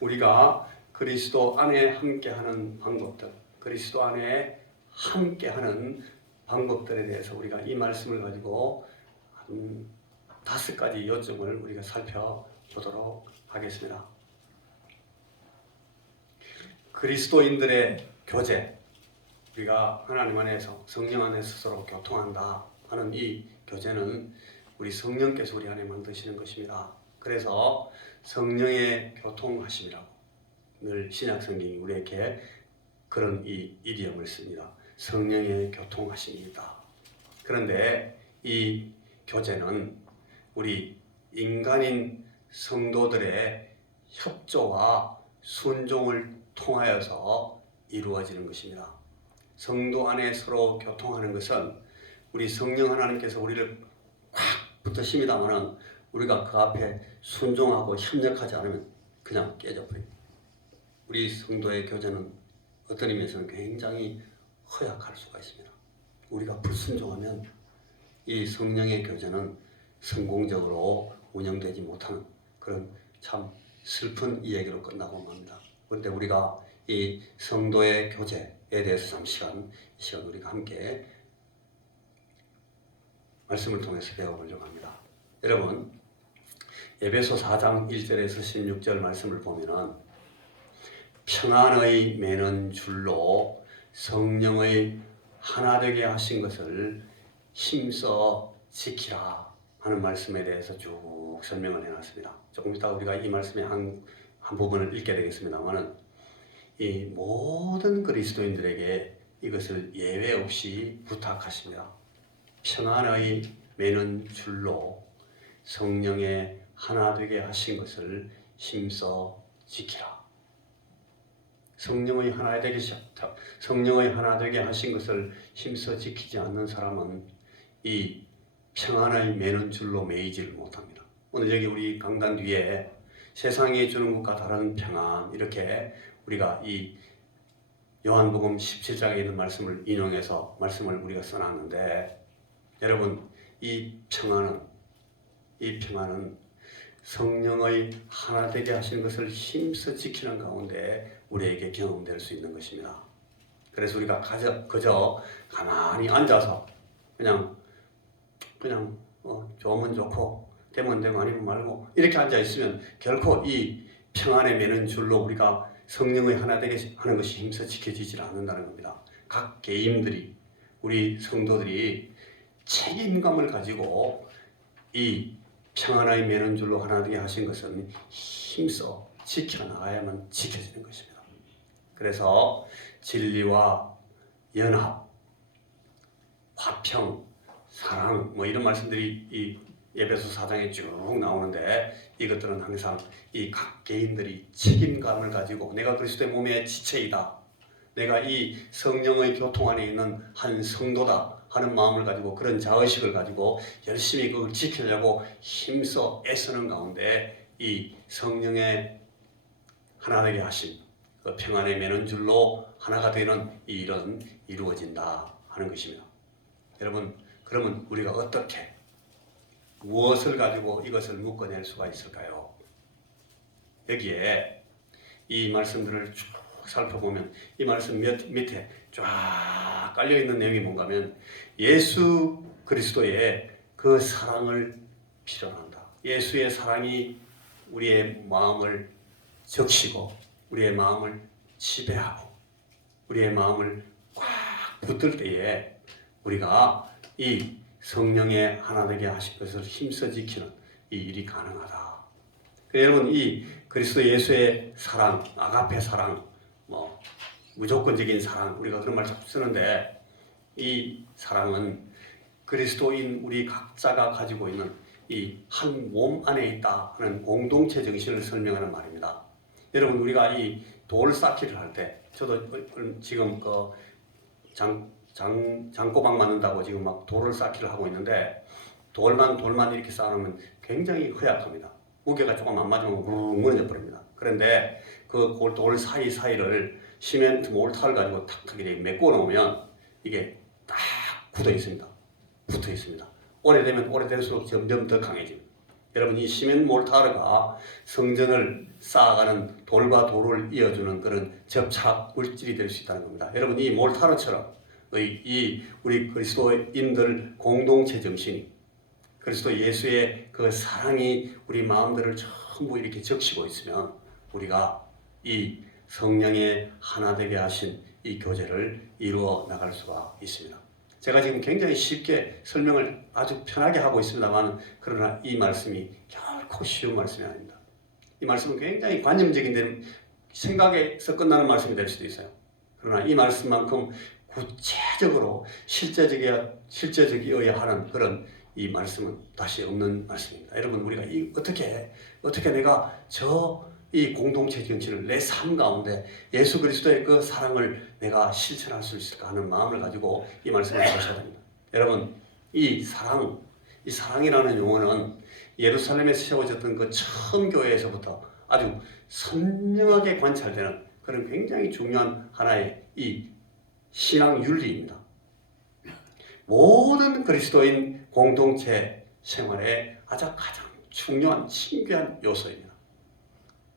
우리가 그리스도 안에 함께하는 방법들, 그리스도 안에 함께하는 방법들에 대해서 우리가 이 말씀을 가지고 한 5가지 요점을 우리가 살펴보도록 하겠습니다. 그리스도인들의 교제, 우리가 하나님 안에서 성령 안에서 서로 교통한다 하는 이 교제는 우리 성령께서 우리 안에 만드시는 것입니다. 그래서 성령의 교통하심이라고 늘 신약 성경이 우리에게 그런 이 이디엄을 씁니다. 성령의 교통하심이다. 그런데 이 교제는 우리 인간인 성도들의 협조와 순종을 통하여서 이루어지는 것입니다. 성도 안에 서로 교통하는 것은 우리 성령 하나님께서 우리를 꽉 붙드십니다마는 우리가 그 앞에 순종하고 협력하지 않으면 그냥 깨져버립니다. 우리 성도의 교제는 어떤 의미에서는 굉장히 허약할 수가 있습니다. 우리가 불순종하면 이 성령의 교제는 성공적으로 운영되지 못하는 그런 참 슬픈 이야기로 끝나고 맙니다. 그런데 우리가 이 성도의 교제에 대해서 이 시간 우리가 함께 말씀을 통해서 배워보려고 합니다. 여러분, 에베소 4장 1절에서 16절 말씀을 보면은 평안의 매는 줄로 성령의 하나 되게 하신 것을 힘써 지키라 하는 말씀에 대해서 쭉 설명을 해놨습니다. 조금 이따 우리가 이 말씀의 한 부분을 읽게 되겠습니다만은 이 모든 그리스도인들에게 이것을 예외 없이 부탁하십니다. 평안의 매는 줄로 성령의 하나 되게 하신 것을 힘써 지키라. 성령의 하나 되게 하신 것을 힘써 지키지 않는 사람은 이 평안의 매는 줄로 매이지를 못합니다. 오늘 여기 우리 강단 뒤에 세상이 주는 것과 다른 평안, 이렇게 우리가 이 요한복음 17장에 있는 말씀을 인용해서 말씀을 우리가 써놨는데, 여러분, 이 평안은 성령의 하나 되게 하시는 것을 힘써 지키는 가운데 우리에게 경험될 수 있는 것입니다. 그래서 우리가 그저 가만히 앉아서 그냥 좋으면 좋고 되면 되고 아니면 말고 이렇게 앉아 있으면 결코 이 평안에 매는 줄로 우리가 성령의 하나 되게 하는 것이 힘써 지켜지질 않는다는 겁니다. 각 개인들이, 우리 성도들이 책임감을 가지고 이 평안의 매는 줄로 하나 되게 하신 것은 힘써 지켜나가야만 지켜지는 것입니다. 그래서 진리와 연합, 화평, 사랑, 이런 말씀들이 이 에베소 4장에 쭉 나오는데, 이것들은 항상 이 각 개인들이 책임감을 가지고 내가 그리스도의 몸의 지체이다, 내가 이 성령의 교통 안에 있는 한 성도다 하는 마음을 가지고, 그런 자의식을 가지고 열심히 그걸 지키려고 힘써 애쓰는 가운데 이 성령의 하나 되게 하심, 그 평안에 매는 줄로 하나가 되는 이 일은 이루어진다 하는 것입니다. 여러분, 그러면 우리가 어떻게, 무엇을 가지고 이것을 묶어낼 수가 있을까요? 여기에 이 말씀들을 쭉 살펴보면 이 말씀 밑에 쫙 깔려있는 내용이 뭔가 하면 예수 그리스도의 그 사랑을 필요한다. 예수의 사랑이 우리의 마음을 적시고 우리의 마음을 지배하고 우리의 마음을 꽉 붙들 때에 우리가 이 성령의 하나 되게 하신 것을 힘써 지키는 이 일이 가능하다. 여러분, 이 그리스도 예수의 사랑, 아가페 사랑, 무조건적인 사랑, 우리가 그런 말 자꾸 쓰는데, 이 사랑은 그리스도인 우리 각자가 가지고 있는 이 한 몸 안에 있다 하는 공동체 정신을 설명하는 말입니다. 여러분, 우리가 이 돌 쌓기를 할 때, 저도 지금 그 장꼬박 만든다고 지금 막 돌을 쌓기를 하고 있는데, 돌만 이렇게 쌓으면 굉장히 허약합니다. 무게가 조금 안 맞으면 뭉 무너져 버립니다. 그런데 그 돌 사이사이를 시멘트 몰타를 가지고 탁탁 이렇게 메꿔 놓으면 이게 딱 굳어 있습니다. 붙어 있습니다. 오래될수록 점점 더 강해집니다. 여러분, 이 시멘 몰타르가 성전을 쌓아가는 돌과 돌을 이어주는 그런 접착 물질이 될 수 있다는 겁니다. 여러분, 이 몰타르처럼 이 우리 그리스도인들 공동체 정신이 그리스도 예수의 그 사랑이 우리 마음들을 전부 이렇게 적시고 있으면 우리가 이 성령의 하나 되게 하신 이 교제를 이루어 나갈 수가 있습니다. 제가 지금 굉장히 쉽게 설명을 아주 편하게 하고 있습니다만, 그러나 이 말씀이 결코 쉬운 말씀이 아닙니다. 이 말씀은 굉장히 관념적인 생각에서 끝나는 말씀이 될 수도 있어요. 그러나 이 말씀만큼 구체적으로 실제적이어야 하는 그런 이 말씀은 다시 없는 말씀입니다. 여러분, 우리가 어떻게 내가 이 공동체 정신을 내 삶 가운데 예수 그리스도의 그 사랑을 내가 실천할 수 있을까 하는 마음을 가지고 이 말씀을 하셔야 됩니다. 여러분, 이 사랑이라는 용어는 예루살렘에서 세워졌던 그 처음 교회에서부터 아주 선명하게 관찰되는 그런 굉장히 중요한 하나의 이 신앙 윤리입니다. 모든 그리스도인 공동체 생활에 아주 가장 중요한 신귀한 요소입니다.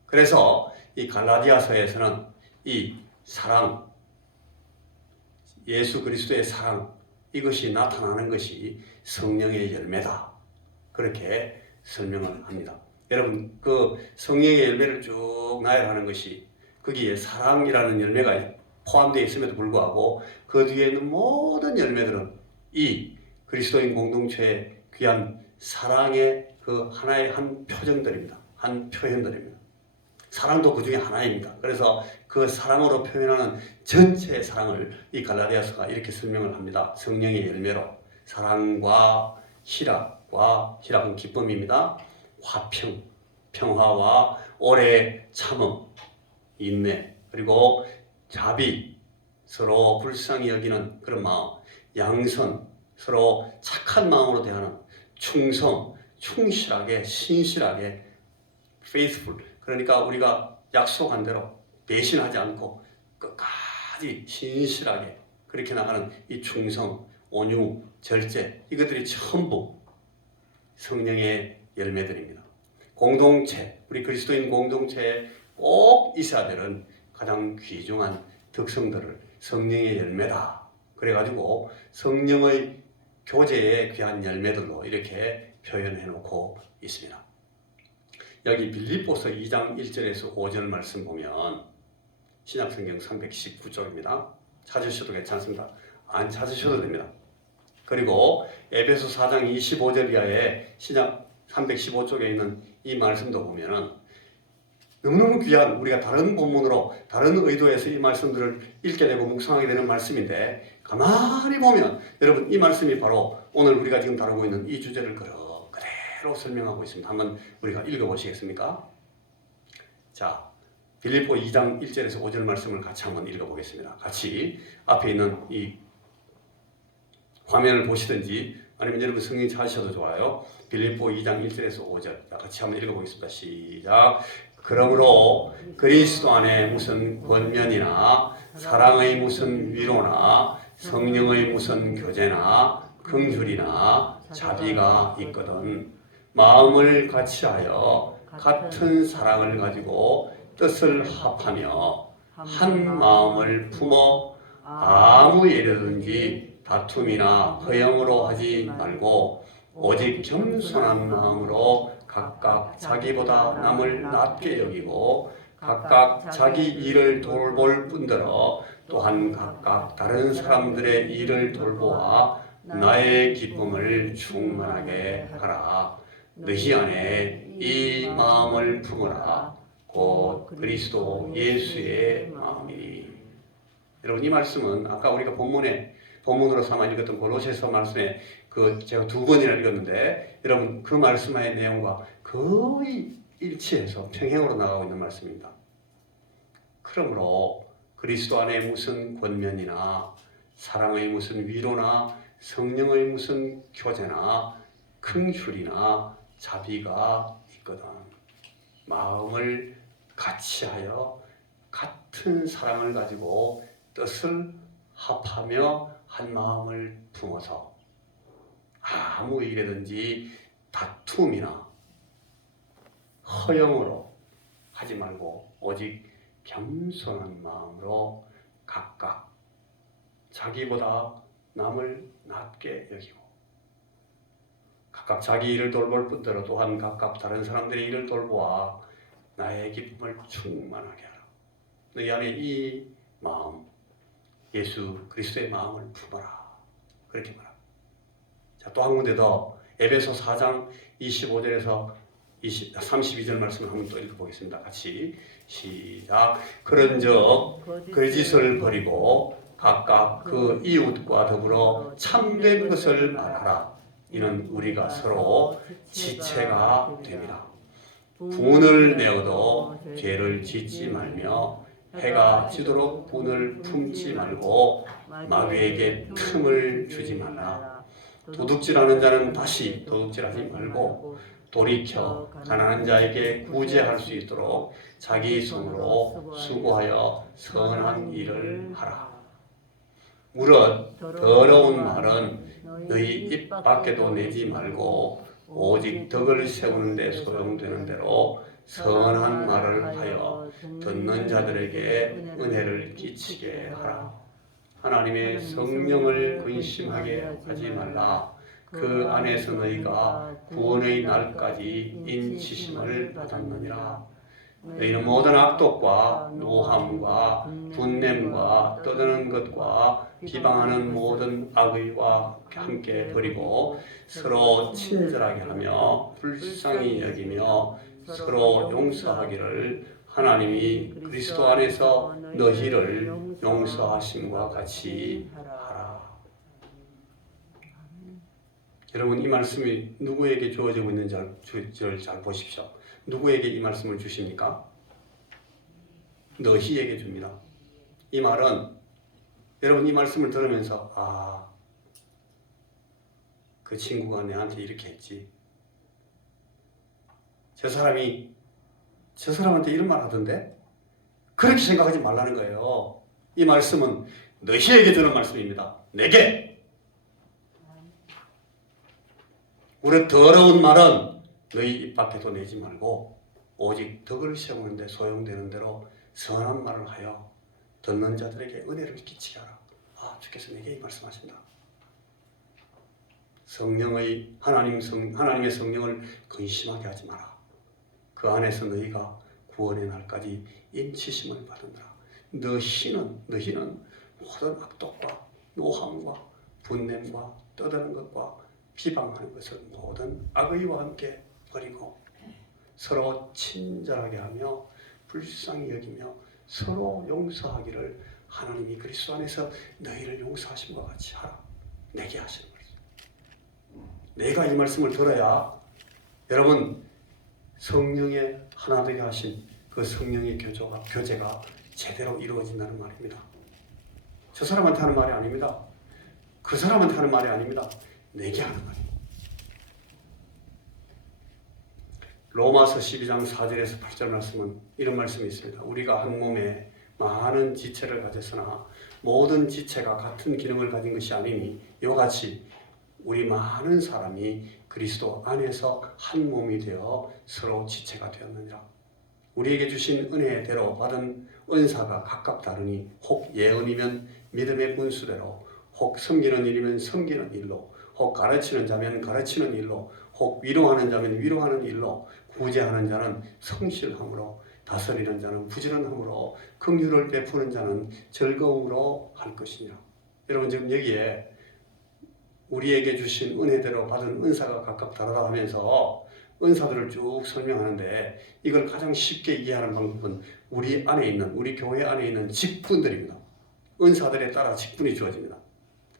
그래서 이 갈라디아서에서는 이 사랑, 예수 그리스도의 사랑, 이것이 나타나는 것이 성령의 열매다, 그렇게 설명을 합니다. 여러분, 그 성령의 열매를 쭉 나열하는 것이 거기에 사랑이라는 열매가 포함되어 있음에도 불구하고 그 뒤에 있는 모든 열매들은 이 그리스도인 공동체의 귀한 사랑의 그 하나의 한 표정들입니다. 한 표현들입니다. 사랑도 그 중에 하나입니다. 그래서 그 사랑으로 표현하는 전체의 사랑을 이 갈라디아서가 이렇게 설명을 합니다. 성령의 열매로 사랑과 희락은 기쁨입니다. 화평, 평화와 오래 참음, 인내, 그리고 자비, 서로 불쌍히 여기는 그런 마음, 양선, 서로 착한 마음으로 대하는 충성, 충실하게, 신실하게, faithful, 그러니까 우리가 약속한 대로 배신하지 않고 끝까지 신실하게 그렇게 나가는 이 충성, 온유, 절제, 이것들이 전부 성령의 열매들입니다. 공동체, 우리 그리스도인 공동체에 꼭 있어야 되는 가장 귀중한 특성들을 성령의 열매다, 그래가지고 성령의 교제의 귀한 열매들로 이렇게 표현해 놓고 있습니다. 여기 빌립보서 2장 1절에서 5절 말씀 보면 신약성경 319쪽입니다. 찾으셔도 괜찮습니다. 안 찾으셔도 됩니다. 그리고 에베소 4장 25절 이하에 신약 315쪽에 있는 이 말씀도 보면은 너무너무 귀한, 우리가 다른 본문으로 다른 의도에서 이 말씀들을 읽게 되고 묵상하게 되는 말씀인데, 가만히 보면 여러분 이 말씀이 바로 오늘 우리가 지금 다루고 있는 이 주제를 그대로 설명하고 있습니다. 한번 우리가 읽어보시겠습니까? 자, 빌립보 2장 1절에서 5절 말씀을 같이 한번 읽어보겠습니다. 같이 앞에 있는 이 화면을 보시든지 아니면 여러분 성경 찾으셔도 좋아요. 빌립보 2장 1절에서 5절 같이 한번 읽어보겠습니다. 시작. 그러므로 그리스도 안에 무슨 권면이나 사랑의 무슨 위로나 성령의 무슨 교제나 긍휼이나 자비가 있거든 마음을 같이하여 같은 사랑을 가지고 뜻을 합하며 한 마음을 품어 아무 일이든지 다툼이나 허영으로 하지 말고 오직 겸손한 마음으로 각각 자기보다 남을 낮게 여기고 각각 자기 일을 돌볼 뿐더러 또한 각각 다른 사람들의 일을 돌보아 나의 기쁨을 충만하게 하라. 너희 안에 이 마음을 품으라. 곧 그리스도 예수의 마음이니. 여러분, 이 말씀은 아까 우리가 본문으로 삼아 읽었던 골로새서 말씀에 제가 2번이나 읽었는데, 여러분 그 말씀의 내용과 거의 일치해서 평행으로 나가고 있는 말씀입니다. 그러므로 그리스도 안에 무슨 권면이나 사랑의 무슨 위로나 성령의 무슨 교제나 긍휼이나 자비가 있거든 마음을 같이하여 같은 사랑을 가지고 뜻을 합하며 한 마음을 품어서 아무 일이든지 다툼이나 허영으로 하지 말고 오직 겸손한 마음으로 각각 자기보다 남을 낮게 여기고 각각 자기 일을 돌볼 뿐더러 또한 각각 다른 사람들의 일을 돌보아 나의 기쁨을 충만하게 하라. 너희 안에 이 마음, 예수 그리스도의 마음을 품어라. 그렇게 말합니다. 자, 또 한 군데 더 에베소 4장 25절에서 32절 말씀을 한번 또 읽어보겠습니다. 같이 시작. 그런즉 거짓을 버리고 각각 그 이웃과 더불어 참된 것을 말하라. 이는 우리가 서로 지체가 됩니다. 분을 내어도 죄를 짓지 말며 해가 지도록 분을 품지 말고 마귀에게 틈을 주지 말라. 도둑질하는 자는 다시 도둑질하지 말고 돌이켜 가난한 자에게 구제할 수 있도록 자기 손으로 수고하여 선한 일을 하라. 무릇 더러운 말은 너희 입 밖에도 내지 말고 오직 덕을 세우는 데 소용되는 대로 선한 말을 하여 듣는 자들에게 은혜를 끼치게 하라. 하나님의 성령을 근심하게 하지 말라. 그 안에서 너희가 구원의 날까지 인치심을 받았느니라. 너희는 모든 악독과 노함과 분냄과 떠드는 것과 비방하는 모든 악의와 함께 버리고 서로 친절하게 하며 불쌍히 여기며 서로 용서하기를 하나님이 그리스도 안에서 너희를 용서하심과 같이 하라. 여러분, 이 말씀이 누구에게 주어지고 있는지를 잘 보십시오. 누구에게 이 말씀을 주십니까? 너희에게 줍니다. 이 말은 여러분 이 말씀을 들으면서 그 친구가 내한테 이렇게 했지. 저 사람한테 이런 말 하던데? 그렇게 생각하지 말라는 거예요. 이 말씀은 너희에게 주는 말씀입니다. 내게. 우리 더러운 말은 너희 입 밖에도 내지 말고 오직 덕을 세우는 데 소용되는 대로 선한 말을 하여 듣는 자들에게 은혜를 끼치게 하라. 주께서 내게 이 말씀하신다. 하나님의 성령을 근심하게 하지 마라. 그 안에서 너희가 구원의 날까지 인치심을 받으라. 너희는 모든 악독과 노함과 분냄과 떠드는 것과 비방하는 것을 모든 악의와 함께 버리고 서로 친절하게 하며 불쌍히 여기며 서로 용서하기를 하나님이 그리스도 안에서 너희를 용서하심과 같이 하라. 내게 하시는 말씀. 내가 이 말씀을 들어야 여러분 성령의 하나 되게 하신 그 성령의 교제가 제대로 이루어진다는 말입니다. 저 사람한테 하는 말이 아닙니다. 그 사람한테 하는 말이 아닙니다. 내게 하는 말입니다. 로마서 12장 4절에서 8절 말씀은 이런 말씀이 있습니다. 우리가 한 몸에 많은 지체를 가졌으나 모든 지체가 같은 기능을 가진 것이 아니니 이와 같이 우리 많은 사람이 그리스도 안에서 한 몸이 되어 서로 지체가 되었느니라. 우리에게 주신 은혜대로 받은 은사가 각각 다르니 혹 예언이면 믿음의 분수대로, 혹 섬기는 일이면 섬기는 일로, 혹 가르치는 자면 가르치는 일로, 혹 위로하는 자면 위로하는 일로, 구제하는 자는 성실함으로, 다스리는 자는 부지런함으로, 긍휼을 베푸는 자는 즐거움으로 할 것이니라. 여러분 지금 여기에 우리에게 주신 은혜대로 받은 은사가 각각 다르다 하면서 은사들을 쭉 설명하는데 이걸 가장 쉽게 이해하는 방법은 우리 교회 안에 있는 직분들입니다. 은사들에 따라 직분이 주어집니다.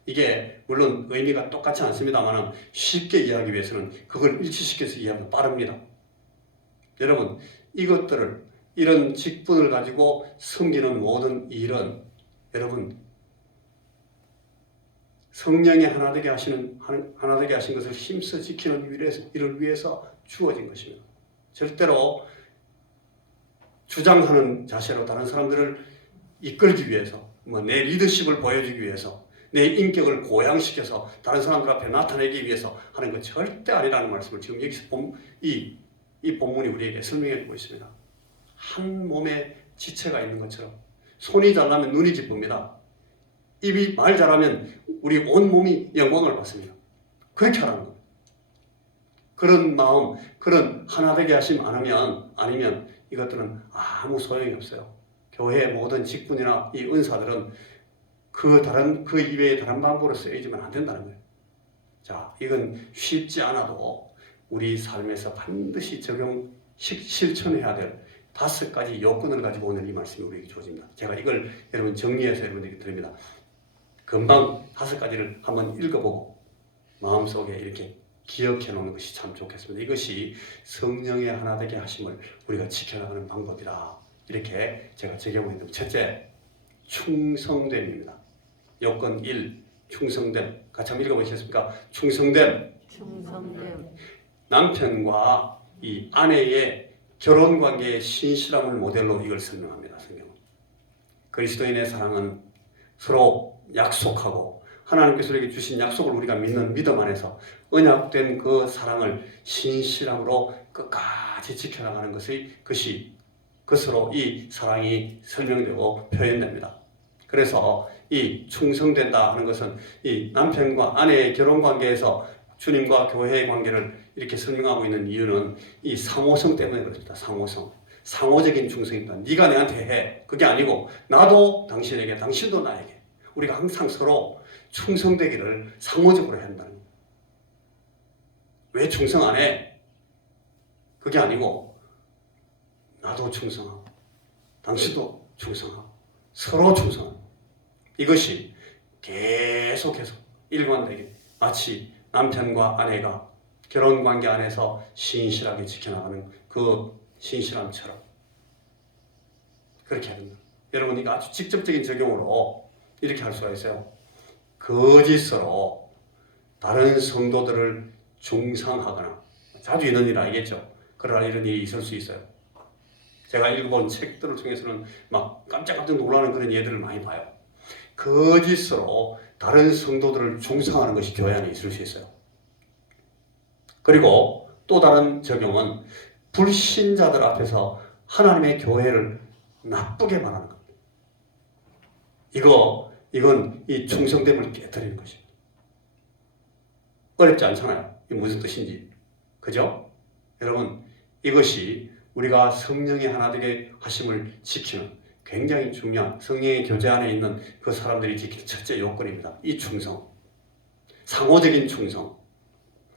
이게 물론 의미가 똑같지 않습니다만 쉽게 이해하기 위해서는 그걸 일치시켜서 이해하면 빠릅니다. 여러분 이런 직분을 가지고 섬기는 모든 일은 여러분 성령이 하나 되게 하신 것을 힘써 지키는 일을 위해서 주어진 것입니다. 절대로 주장하는 자세로 다른 사람들을 이끌기 위해서, 내 리더십을 보여주기 위해서, 내 인격을 고양시켜서 다른 사람들 앞에 나타내기 위해서 하는 것 절대 아니라는 말씀을 지금 여기서 이 이 본문이 우리에게 설명해 주고 있습니다. 한 몸에 지체가 있는 것처럼 손이 잘나면 눈이 기쁩니다. 입이 말 잘하면 우리 온 몸이 영광을 받습니다. 그렇게 하라는 겁니다. 그런 마음, 그런 하나 되게 하심 아니면 이것들은 아무 소용이 없어요. 교회의 모든 직분이나 이 은사들은 그 이외의 다른 방법으로 쓰여지면 안 된다는 거예요. 자, 이건 쉽지 않아도 우리 삶에서 반드시 실천해야 될 5가지 요건을 가지고 오늘 이 말씀이 우리에게 주어집니다. 제가 이걸 여러분 정리해서 여러분에게 드립니다. 금방 5가지를 한번 읽어보고 마음속에 이렇게 기억해 놓는 것이 참 좋겠습니다. 이것이 성령의 하나 되게 하심을 우리가 지켜나가는 방법이다. 이렇게 제가 적용해 있는 첫째, 충성됨입니다. 요건 1, 충성됨. 같이 한번 읽어보시겠습니까? 충성됨. 남편과 이 아내의 결혼관계의 신실함을 모델로 이걸 설명합니다. 성경은. 그리스도인의 사랑은 서로 약속하고 하나님께서 우리에게 주신 약속을 우리가 믿는 믿음 안에서 언약된 그 사랑을 신실함으로 끝까지 지켜나가는 것이 그것으로 이 사랑이 설명되고 표현됩니다. 그래서 이 충성된다 하는 것은 이 남편과 아내의 결혼관계에서 주님과 교회의 관계를 이렇게 설명하고 있는 이유는 이 상호성 때문에 그렇습니다. 상호적인 충성입니다. 네가 내한테 해. 그게 아니고 나도 당신에게, 당신도 나에게. 우리가 항상 서로 충성되기를 상호적으로 해야 한다는 거예요. 왜 충성 안 해? 그게 아니고 나도 충성하고 당신도 충성하고 서로 충성하고 이것이 계속해서 일관되게 마치 남편과 아내가 결혼관계 안에서 신실하게 지켜나가는 그 신실함처럼 그렇게 해야 된다. 여러분 이거 아주 직접적인 적용으로 이렇게 할 수가 있어요. 거짓으로 다른 성도들을 중상하거나 자주 있는 일 아니겠죠. 그러나 이런 일이 있을 수 있어요. 제가 읽어본 책들을 통해서는 막 깜짝깜짝 놀라는 그런 예들을 많이 봐요. 거짓으로 다른 성도들을 중상하는 것이 교회 안에 있을 수 있어요. 그리고 또 다른 적용은 불신자들 앞에서 하나님의 교회를 나쁘게 말하는 겁니다. 이건 이 충성됨을 깨뜨리는 것입니다. 어렵지 않잖아요. 이게 무슨 뜻인지. 그죠? 여러분, 이것이 우리가 성령의 하나 되게 하심을 지키는 굉장히 중요한 성령의 교제 안에 있는 그 사람들이 지킬 첫째 요건입니다. 이 충성. 상호적인 충성.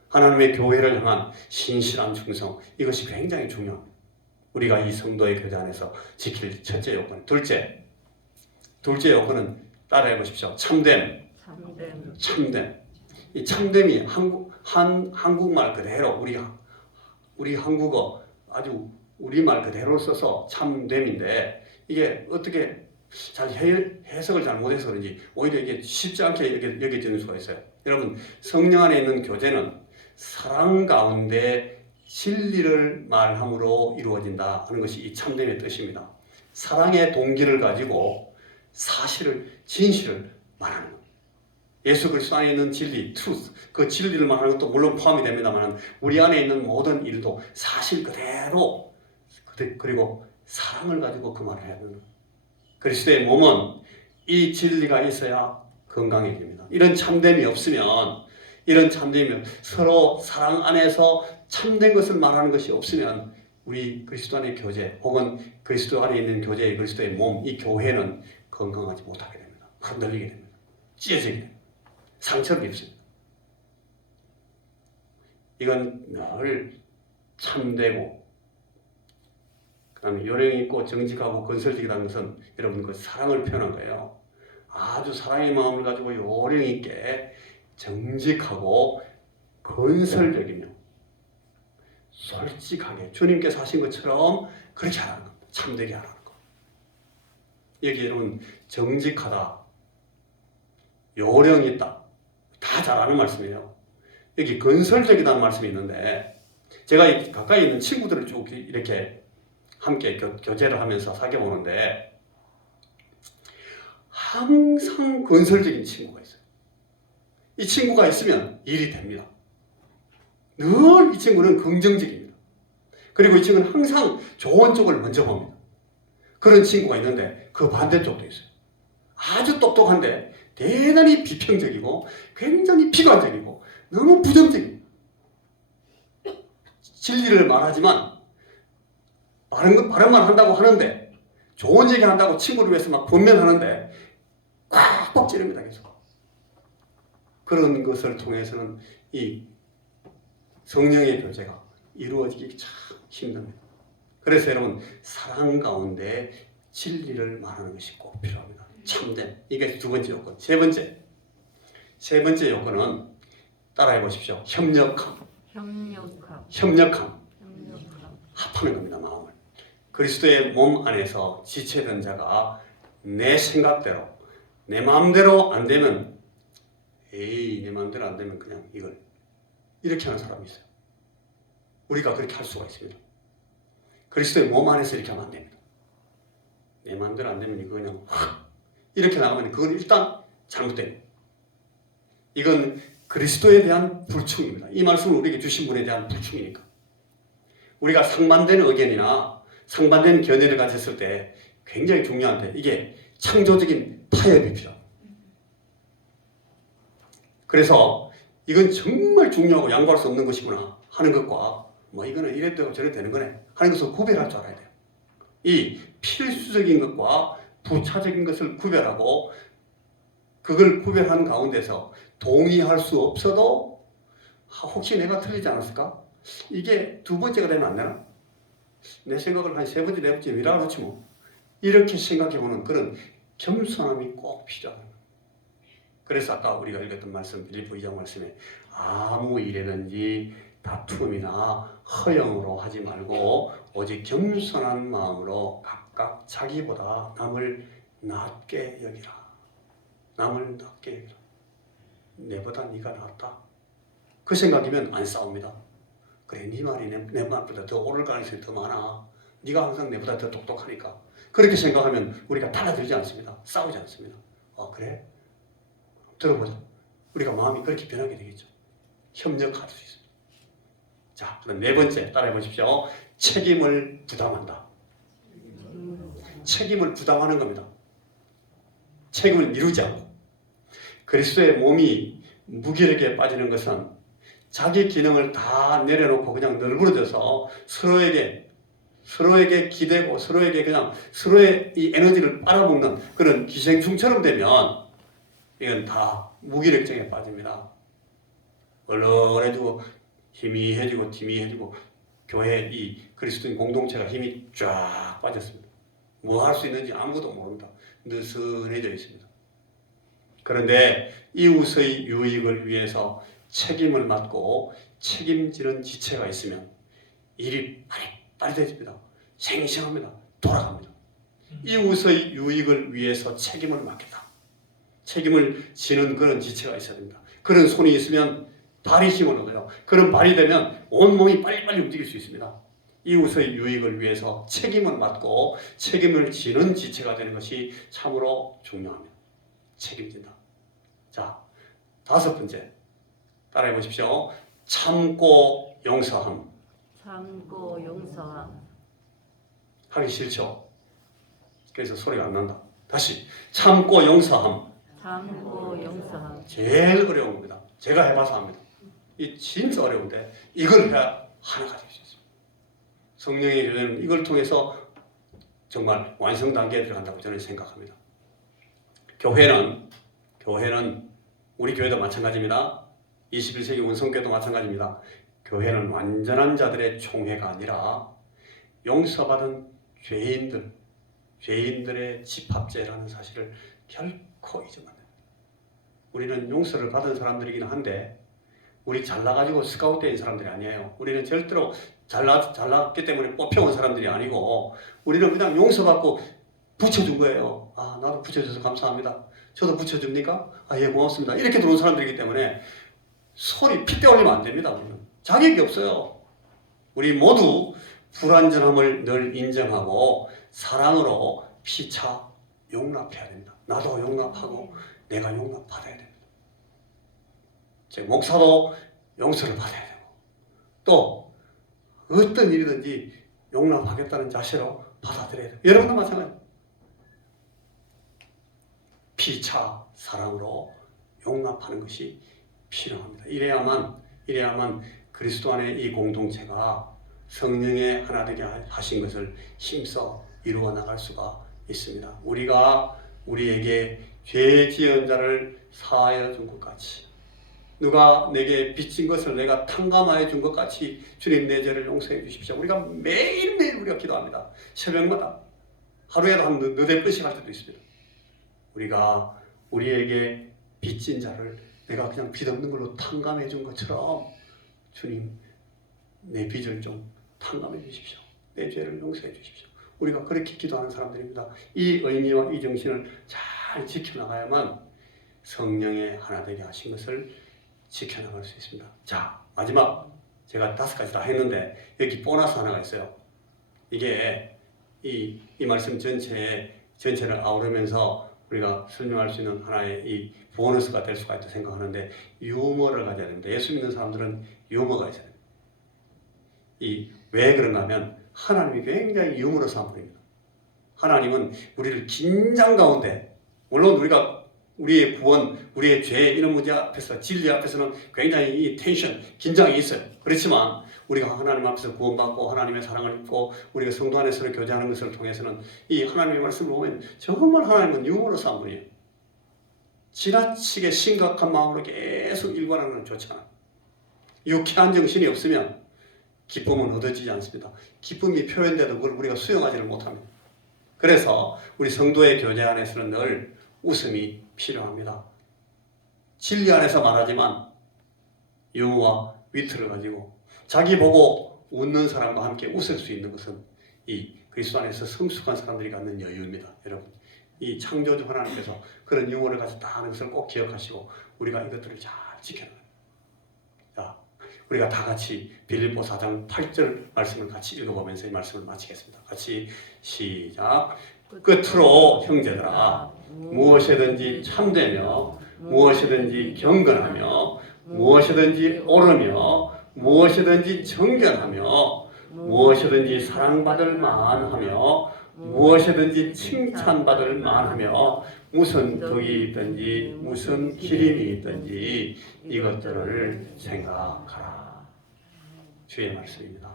하나님의 교회를 향한 신실한 충성. 이것이 굉장히 중요합니다. 우리가 이 성도의 교제 안에서 지킬 첫째 요건. 둘째 요건은 따라해 보십시오. 참됨. 이 참됨이 한국말 그대로 우리 한국어 아주 우리말 그대로 써서 참됨인데 이게 어떻게 잘 해석을 잘 못해서 그런지 오히려 이게 쉽지 않게 여겨지는 수가 있어요. 여러분 성령 안에 있는 교제는 사랑 가운데 진리를 말함으로 이루어진다 하는 것이 이 참됨의 뜻입니다. 사랑의 동기를 가지고 진실을 말하는 겁니다. 예수 그리스도 안에 있는 진리, truth, 그 진리를 말하는 것도 물론 포함이 됩니다만 우리 안에 있는 모든 일도 사실 그대로 그리고 사랑을 가지고 그 말을 해야 됩니다. 그리스도의 몸은 이 진리가 있어야 건강해집니다. 이런 참됨이 없으면 서로 사랑 안에서 참된 것을 말하는 것이 없으면 우리 그리스도 안의 교제 혹은 그리스도 안에 있는 교제의 그리스도의 몸, 이 교회는 건강하지 못하게 됩니다. 흔들리게 됩니다. 찢어지게 됩니다. 상처를 입습니다. 이건 늘 참되고 그다음에 요령 있고 정직하고 건설적이라는 것은 여러분 그 사랑을 표현한 거예요. 아주 사랑의 마음을 가지고 요령 있게 정직하고 건설적이며 솔직하게 주님께서 하신 것처럼 그렇게 하라는 겁니다. 참되게 하라는 것. 여기 여러분 정직하다, 요령 있다 다 잘하는 말씀이에요. 여기 건설적이라는 말씀이 있는데 제가 가까이 있는 친구들을 쭉 이렇게 함께 교제를 하면서 사귀어 보는데 항상 건설적인 친구가 있어요. 이 친구가 있으면 일이 됩니다. 늘 이 친구는 긍정적입니다. 그리고 이 친구는 항상 좋은 쪽을 먼저 봅니다. 그런 친구가 있는데 그 반대쪽도 있어요. 아주 똑똑한데 대단히 비평적이고 굉장히 비관적이고 너무 부정적이고 진리를 말하지만 바른 말만 한다고 하는데 좋은 얘기 한다고 친구를 위해서 막 변명하는데 꽉꽉 찌릅니다. 계속. 그런 것을 통해서는 이 성령의 교제가 이루어지기 참 힘듭니다. 그래서 여러분 사랑 가운데 진리를 말하는 것이 꼭 필요합니다. 참된. 이게 두 번째 요건. 세 번째 요건은 따라해 보십시오. 협력함. 합하는 겁니다. 마음을. 그리스도의 몸 안에서 지체된 자가 내 생각대로 내 마음대로 안 되면 내 마음대로 안 되면 그냥 이걸 이렇게 하는 사람이 있어요. 우리가 그렇게 할 수가 있습니다. 그리스도의 몸 안에서 이렇게 하면 안 됩니다. 내 마음대로 안 되면 이거 그냥 확 이렇게 나가면 그건 일단 잘못돼요. 이건 그리스도에 대한 불충입니다. 이 말씀을 우리에게 주신 분에 대한 불충이니까. 우리가 상반된 의견이나 상반된 견해를 가졌을 때 굉장히 중요한데 이게 창조적인 타협이 필요합니다. 그래서 이건 정말 중요하고 양보할 수 없는 것이구나 하는 것과 뭐 이거는 이래도 되고 저래도 되는 거네 하는 것을 구별할 줄 알아야 돼요. 이 필수적인 것과 부차적인 것을 구별하고 그걸 구별하는 가운데서 동의할 수 없어도 혹시 내가 틀리지 않았을까? 이게 두 번째가 되면 안 되나? 내 생각을 한 세 번째, 네 번째 미라 그렇지 뭐. 이렇게 생각해보는 그런 겸손함이 꼭 필요하다. 그래서 아까 우리가 읽었던 말씀, 빌립보 2장 말씀에 아무 일에든지 다툼이나 허영으로 하지 말고 오직 겸손한 마음으로 각각 자기보다 남을 낮게 여기라. 남을 낮게 여기라. 내보다 네가 낫다. 그 생각이면 안 싸웁니다. 그래, 네 말이 내 말보다 더 옳을 가능성이 더 많아. 네가 항상 내보다 더 똑똑하니까. 그렇게 생각하면 우리가 달라들지 않습니다. 싸우지 않습니다. 그래? 들어보자. 우리가 마음이 그렇게 변하게 되겠죠. 협력할 수 있습니다. 자, 그럼 네 번째 따라해 보십시오. 책임을 부담한다. 책임을 부담하는 겁니다. 책임을 미루지 않고. 그리스도의 몸이 무기력에 빠지는 것은 자기 기능을 다 내려놓고 그냥 널브러져서 서로에게 기대고 서로에게 그냥 서로의 이 에너지를 빨아먹는 그런 기생충처럼 되면 이건 다 무기력증에 빠집니다. 얼얼해지고 희미해지고 티미해지고 교회 이 그리스도인 공동체가 힘이 쫙 빠졌습니다. 뭐 할 수 있는지 아무도 모른다. 느슨해져 있습니다. 그런데 이웃의 유익을 위해서 책임을 맡고 책임지는 지체가 있으면 일이 빠릿빠릿해집니다. 생생합니다. 돌아갑니다. 이웃의 유익을 위해서 책임을 맡겠다. 책임을 지는 그런 지체가 있어야 됩니다. 그런 손이 있으면 발이 힘을 얻어요. 그런 발이 되면 온몸이 빨리빨리 움직일 수 있습니다. 이웃의 유익을 위해서 책임을 맡고 책임을 지는 지체가 되는 것이 참으로 중요합니다. 책임진다. 자, 다섯 번째 따라해 보십시오. 참고 용서함. 하기 싫죠? 그래서 소리가 안 난다. 다시 참고 용서함. 제일 어려운 겁니다. 제가 해봐서 합니다. 이 진짜 어려운데 이걸 해야 하나가 될 수 있습니다. 성령의 교회는 이걸 통해서 정말 완성 단계에 들어간다고 저는 생각합니다. 교회는 우리 교회도 마찬가지입니다. 21세기 원성교회도 마찬가지입니다. 교회는 완전한 자들의 총회가 아니라 용서받은 죄인들의 집합제라는 사실을 결코 잊으면 안 됩니다. 우리는 용서를 받은 사람들이긴 한데 우리 잘나가지고 스카웃된 사람들이 아니에요. 우리는 절대로 잘났기 때문에 뽑혀온 사람들이 아니고 우리는 그냥 용서받고 붙여준 거예요. 나도 붙여줘서 감사합니다. 저도 붙여줍니까? 예, 고맙습니다. 이렇게 들어온 사람들이기 때문에 소리 핏대 올리면 안 됩니다. 우리는 자격이 없어요. 우리 모두 불완전함을 늘 인정하고 사랑으로 피차 용납해야 됩니다. 나도 용납하고 내가 용납받아야 됩니다. 제 목사도 용서를 받아야 되고 또 어떤 일이든지 용납하겠다는 자세로 받아들여야 돼요. 여러분도 마찬가지예요. 피차 사랑으로 용납하는 것이 필요합니다. 이래야만 그리스도 안에 이 공동체가 성령의 하나 되게 하신 것을 힘써 이루어 나갈 수가 있습니다. 우리가 우리에게 죄 지은 자를 사하여 준 것 같이, 누가 내게 빚진 것을 내가 탕감하여 준 것 같이 주님 내 죄를 용서해 주십시오. 우리가 매일매일 우리가 기도합니다. 새벽마다 하루에도 한 너댓 번씩 할 때도 있습니다. 우리가 우리에게 빚진 자를 내가 그냥 빚 없는 걸로 탕감해 준 것처럼 주님 내 빚을 좀 탕감해 주십시오. 내 죄를 용서해 주십시오. 우리가 그렇게 기도하는 사람들입니다. 이 의미와 이 정신을 잘 지켜나가야만 성령의 하나 되게 하신 것을 지켜나갈 수 있습니다. 자, 마지막 제가 5가지 다 했는데 여기 보너스 하나가 있어요. 이게 이 말씀 전체를 아우르면서 우리가 설명할 수 있는 하나의 이 보너스가 될 수가 있다고 생각하는데, 유머를 가져야 됩니다. 예수 믿는 사람들은 유머가 있어야 됩니다. 왜 그런가 하면 하나님이 굉장히 유머러스한 분입니다. 하나님은 우리를 긴장 가운데, 물론 우리가 우리의 구원, 우리의 죄 이런 문제 앞에서, 진리 앞에서는 굉장히 이 텐션, 긴장이 있어요. 그렇지만 우리가 하나님 앞에서 구원받고 하나님의 사랑을 입고 우리가 성도 안에 서로 교제하는 것을 통해서는 이 하나님의 말씀을 보면 정말 하나님은 유머러스한 분이에요. 지나치게 심각한 마음으로 계속 일관하는 건 좋지 않아요. 유쾌한 정신이 없으면 기쁨은 얻어지지 않습니다. 기쁨이 표현돼도 그걸 우리가 수용하지를 못합니다. 그래서 우리 성도의 교제 안에서는 늘 웃음이 필요합니다. 진리 안에서 말하지만 유머와 위트를 가지고 자기 보고 웃는 사람과 함께 웃을 수 있는 것은 이 그리스도 안에서 성숙한 사람들이 갖는 여유입니다. 여러분, 이 창조주 하나님께서 그런 유머를 가졌다는 것을 꼭 기억하시고 우리가 이것들을 잘 지켜나가요. 자, 우리가 다 같이 빌립보 4장 8절 말씀을 같이 읽어보면서 이 말씀을 마치겠습니다. 같이 시작. 끝으로 형제들아, 무엇이든지 참되며 무엇이든지 경건하며 무엇이든지 옳으며 무엇이든지 정견하며 무엇이든지 사랑받을 만하며 무엇이든지 칭찬받을 만하며 무슨 덕이 있든지 무슨 기림이 있든지 이것들을 생각하라. 주의 말씀입니다.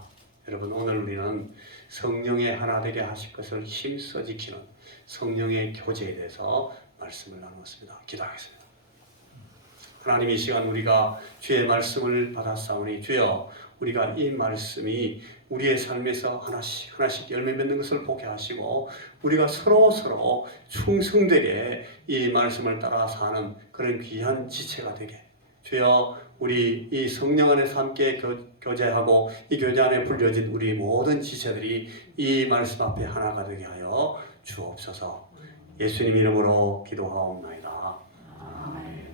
여러분, 오늘 우리는 성령의 하나 되게 하실 것을 힘써 지키는 성령의 교제에 대해서 말씀을 나누었습니다. 기도하겠습니다. 하나님, 이 시간 우리가 주의 말씀을 받았사오니 주여, 우리가 이 말씀이 우리의 삶에서 하나씩 열매 맺는 것을 보게 하시고 우리가 서로 충성되게 이 말씀을 따라 사는 그런 귀한 지체가 되게, 주여, 우리 이 성령 안에서 함께 교제하고 이 교제 안에 불려진 우리 모든 지체들이 이 말씀 앞에 하나가 되게 하여 주옵소서. 예수님 이름으로 기도하옵나이다. 아멘.